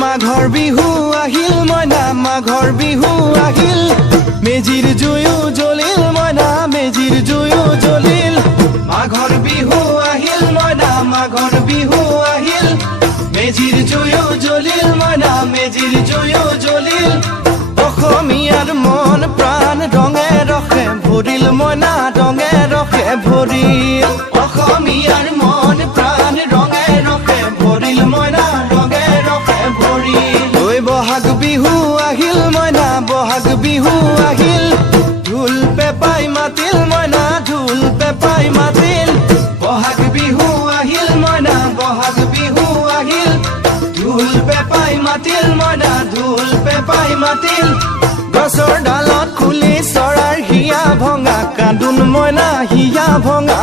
মাঘৰ বিহু আহিল মইনা মাঘৰ বিহু আহিল মেজিৰ জুয়ো জ্বলিল মইনা মেজিৰ জুয়ো জ্বলিল মাঘৰ বিহু আহিল মইনা মাঘৰ বিহু আহিল মেজিৰ জুয়ো জ্বলিল মইনা মেজিৰ জুয়ো জ্বলিল অসমীয়াৰ মন প্ৰাণ ৰঙে ৰখে ভৰিল মইনা ৰঙে ৰখে ভৰিল অসমীয়াৰ মন প্ৰাণ ৰঙে ৰখে ভৰিল মইনা ৰঙে ৰখে ভৰিল ঐ বহাগ বিহু আহিল মইনা বহাগ বিহু আহিল ঢোল পেপাই মাতিল মইনা ঢোল পেপাই মাতিল বহাগ বিহু আহিল মইনা বহাগ বিহু আহিল ঢোল পেপাই মাতিল মইনা ঢোল পেপাই মাতিল গছৰ ডালত খুলি চৰাৰ হিয়া ভঙা কান্দোন মইনা হিয়া ভঙা